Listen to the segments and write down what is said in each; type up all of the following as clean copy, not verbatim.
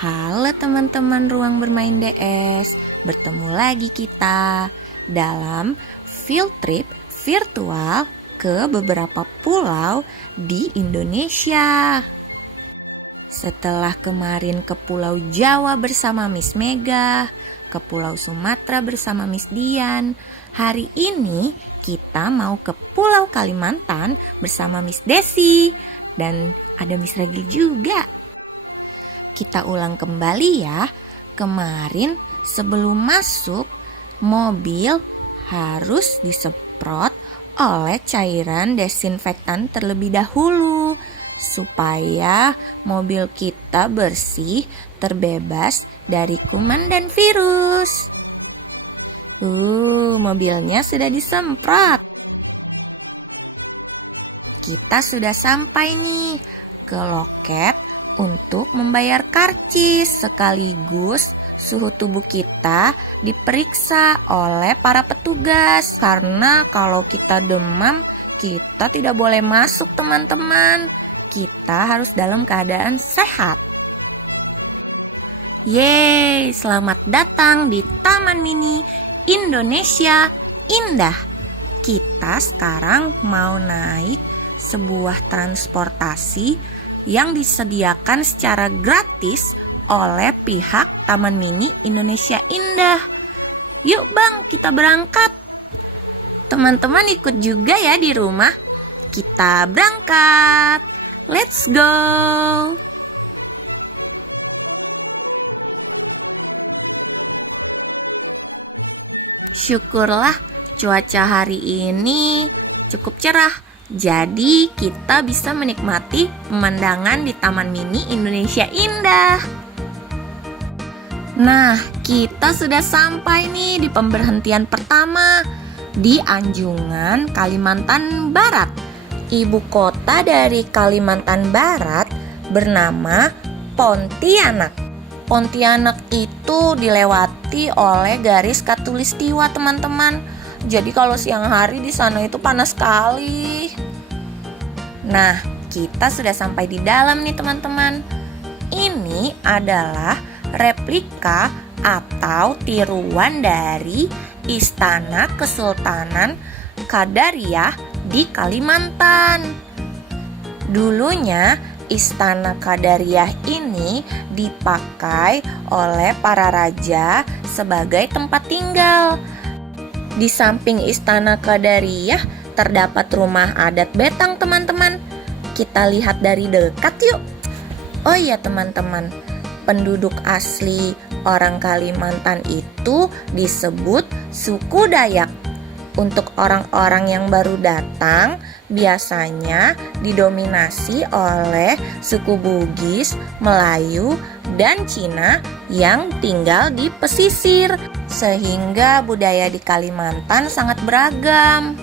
Halo teman-teman Ruang Bermain DS, bertemu lagi kita dalam field trip virtual ke beberapa pulau di Indonesia. Setelah kemarin ke Pulau Jawa bersama Miss Mega, ke Pulau Sumatera bersama Miss Dian, hari ini kita mau ke Pulau Kalimantan bersama Miss Desi dan ada Miss Regil juga. Kita ulang kembali ya. Kemarin sebelum masuk, mobil harus disemprot oleh cairan desinfektan terlebih dahulu supaya mobil kita bersih, terbebas dari kuman dan virus. Mobilnya sudah disemprot. Kita sudah sampai nih ke loket untuk membayar karcis, sekaligus suhu tubuh kita diperiksa oleh para petugas. Karena kalau kita demam, kita tidak boleh masuk teman-teman. Kita harus dalam keadaan sehat. Yeay, selamat datang di Taman Mini Indonesia Indah. Kita sekarang mau naik sebuah transportasi yang disediakan secara gratis oleh pihak Taman Mini Indonesia Indah. Yuk Bang, kita berangkat. Teman-teman ikut juga ya di rumah. Kita berangkat. Let's go. Syukurlah cuaca hari ini cukup cerah. Jadi kita bisa menikmati pemandangan di Taman Mini Indonesia Indah. Nah, kita sudah sampai nih di pemberhentian pertama di Anjungan, Kalimantan Barat. Ibu kota dari Kalimantan Barat bernama Pontianak. Pontianak itu dilewati oleh garis khatulistiwa, teman-teman. Jadi kalau siang hari di sana itu panas sekali. Nah, kita sudah sampai di dalam nih teman-teman. Ini adalah replika atau tiruan dari Istana Kesultanan Qadariyah di Kalimantan. Dulunya Istana Qadariyah ini dipakai oleh para raja sebagai tempat tinggal. Di samping Istana Qadariyah terdapat rumah adat Betang, teman-teman. Kita lihat dari dekat yuk. Oh iya teman-teman, penduduk asli orang Kalimantan itu disebut suku Dayak. Untuk orang-orang yang baru datang biasanya didominasi oleh suku Bugis, Melayu, dan Cina yang tinggal di pesisir. Sehingga budaya di Kalimantan sangat beragam.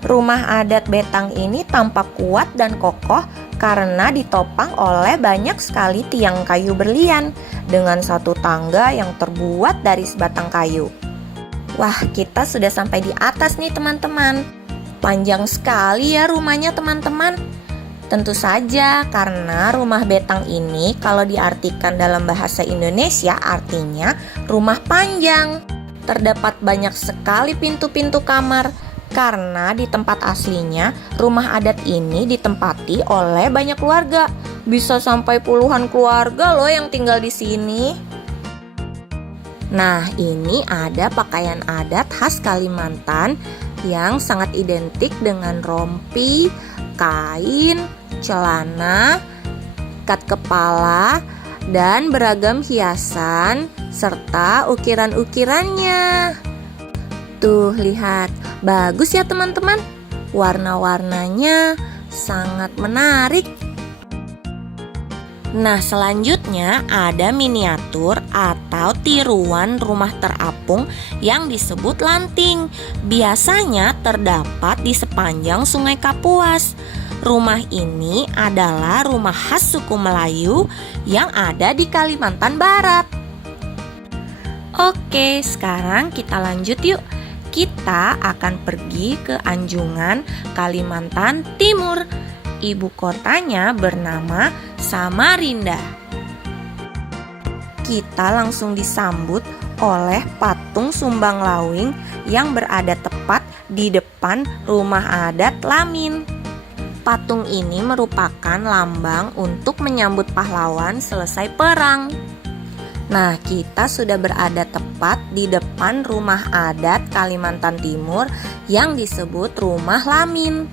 Rumah adat Betang ini tampak kuat dan kokoh karena ditopang oleh banyak sekali tiang kayu berlian dengan satu tangga yang terbuat dari sebatang kayu. Wah, kita sudah sampai di atas nih teman-teman. Panjang sekali ya rumahnya teman-teman. Tentu saja karena rumah Betang ini kalau diartikan dalam bahasa Indonesia artinya rumah panjang. Terdapat banyak sekali pintu-pintu kamar karena di tempat aslinya rumah adat ini ditempati oleh banyak keluarga. Bisa sampai puluhan keluarga loh yang tinggal di sini. Nah, ini ada pakaian adat khas Kalimantan yang sangat identik dengan rompi, kain, celana, ikat kepala, dan beragam hiasan serta ukiran-ukirannya. Tuh, lihat. Bagus ya teman-teman. Warna-warnanya sangat menarik. Nah, selanjutnya ada miniatur atau tiruan rumah terapung yang disebut lanting. Biasanya terdapat di sepanjang Sungai Kapuas. Rumah ini adalah rumah khas suku Melayu yang ada di Kalimantan Barat. Oke, sekarang kita lanjut yuk. Kita akan pergi ke Anjungan, Kalimantan Timur. Ibu kotanya bernama Samarinda. kita langsung disambut oleh patung Sumbang Lawing yang berada tepat di depan rumah adat Lamin. Patung ini merupakan lambang untuk menyambut pahlawan selesai perang. Nah, kita sudah berada tepat di depan rumah adat Kalimantan Timur yang disebut Rumah Lamin.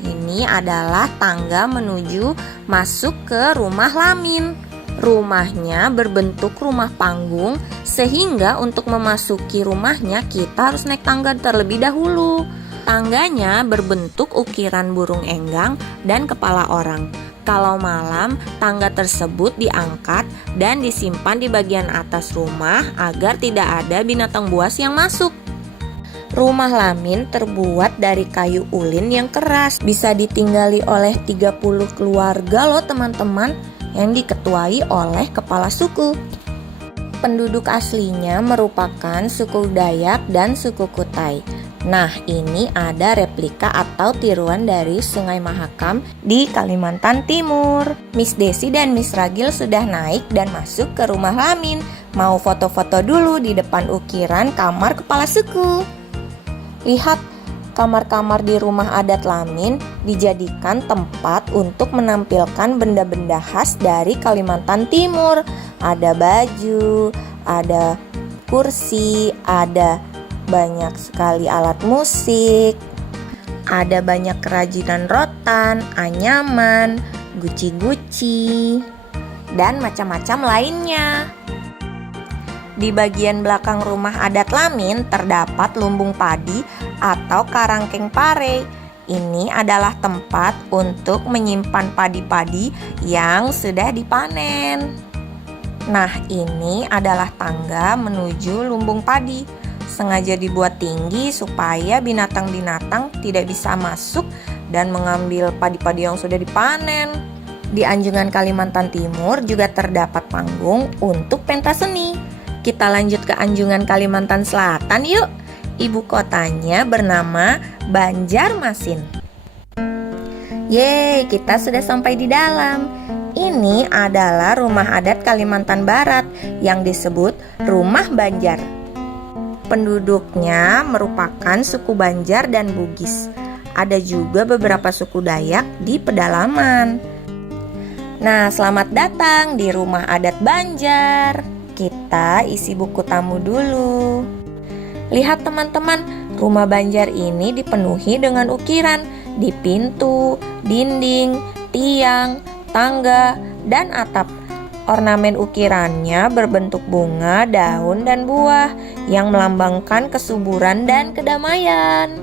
Ini adalah tangga menuju masuk ke Rumah Lamin. Rumahnya berbentuk rumah panggung, sehingga untuk memasuki rumahnya kita harus naik tangga terlebih dahulu. Tangganya berbentuk ukiran burung enggang dan kepala orang. Kalau malam, tangga tersebut diangkat dan disimpan di bagian atas rumah agar tidak ada binatang buas yang masuk. Rumah Lamin terbuat dari kayu ulin yang keras. Bisa ditinggali oleh 30 keluarga loh teman-teman, yang diketuai oleh kepala suku. Penduduk aslinya merupakan suku Dayak dan suku Kutai. Nah, ini ada replika atau tiruan dari Sungai Mahakam di Kalimantan Timur. Miss Desi dan Miss Ragil sudah naik dan masuk ke Rumah Lamin. Mau foto-foto dulu di depan ukiran kamar kepala suku. Lihat, kamar-kamar di rumah adat Lamin dijadikan tempat untuk menampilkan benda-benda khas dari Kalimantan Timur. Ada baju, ada kursi, ada banyak sekali alat musik, ada banyak kerajinan rotan, anyaman, guci-guci, dan macam-macam lainnya. Di bagian belakang rumah adat Lamin terdapat lumbung padi atau karangkeng pare. Ini adalah tempat untuk menyimpan padi-padi yang sudah dipanen. Nah, ini adalah tangga menuju lumbung padi. Sengaja dibuat tinggi supaya binatang-binatang tidak bisa masuk dan mengambil padi-padi yang sudah dipanen. Di Anjungan Kalimantan Timur juga terdapat panggung untuk pentas seni. Kita lanjut ke Anjungan Kalimantan Selatan yuk. Ibu kotanya bernama Banjarmasin. Yeay, kita sudah sampai di dalam. Ini adalah rumah adat Kalimantan Barat yang disebut Rumah Banjar. Penduduknya merupakan suku Banjar dan Bugis. Ada juga beberapa suku Dayak di pedalaman. Nah, selamat datang di rumah adat Banjar. Kita isi buku tamu dulu. Lihat teman-teman, rumah Banjar ini dipenuhi dengan ukiran di pintu, dinding, tiang, tangga, dan atap. Ornamen ukirannya berbentuk bunga, daun, dan buah yang melambangkan kesuburan dan kedamaian.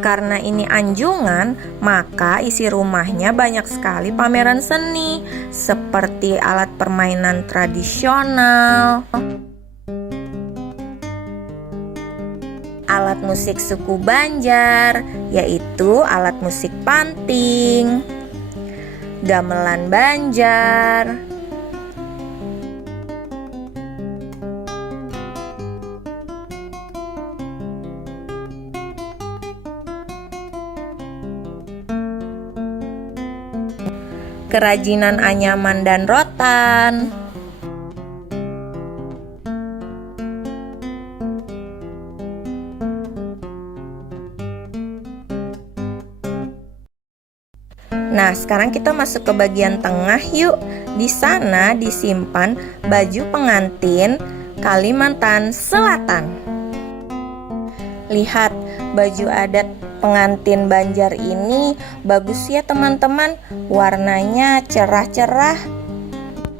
Karena ini anjungan, maka isi rumahnya banyak sekali pameran seni seperti alat permainan tradisional, alat musik suku Banjar, yaitu alat musik panting, gamelan Banjar, kerajinan anyaman dan rotan, Nah, sekarang kita masuk ke bagian tengah yuk. Di sana disimpan baju pengantin Kalimantan Selatan. Lihat, baju adat pengantin Banjar ini bagus ya teman-teman. Warnanya cerah-cerah.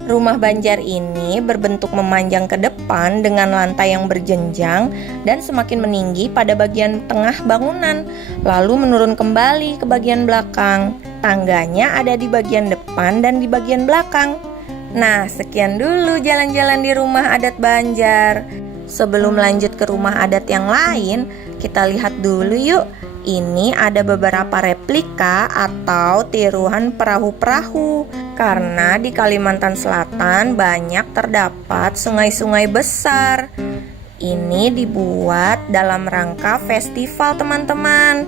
Rumah Banjar ini berbentuk memanjang ke depan dengan lantai yang berjenjang dan semakin meninggi pada bagian tengah bangunan, lalu menurun kembali ke bagian belakang. Tangganya ada di bagian depan dan di bagian belakang. Nah, sekian dulu jalan-jalan di rumah adat Banjar. Sebelum lanjut ke rumah adat yang lain, kita lihat dulu yuk. Ini ada beberapa replika atau tiruan perahu-perahu. Karena di Kalimantan Selatan banyak terdapat sungai-sungai besar. Ini dibuat dalam rangka festival teman-teman.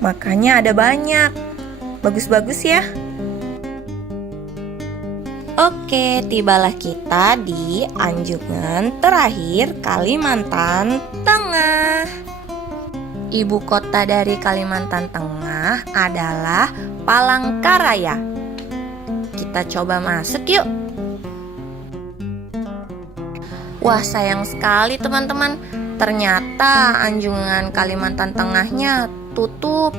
Makanya ada banyak. Bagus-bagus ya. Oke, tibalah kita di anjungan terakhir Kalimantan Tengah. Ibu kota dari Kalimantan Tengah adalah Palangkaraya. Kita coba masuk yuk. Wah, sayang sekali teman-teman. Ternyata anjungan Kalimantan Tengahnya tutup.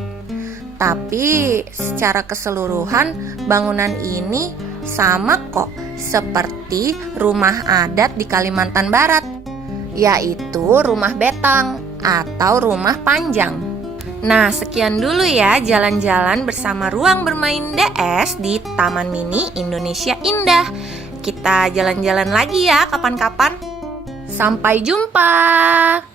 Tapi secara keseluruhan bangunan ini sama kok seperti rumah adat di Kalimantan Barat, yaitu rumah betang atau rumah panjang. Nah, sekian dulu ya jalan-jalan bersama Ruang Bermain DS di Taman Mini Indonesia Indah. Kita jalan-jalan lagi ya kapan-kapan. Sampai jumpa.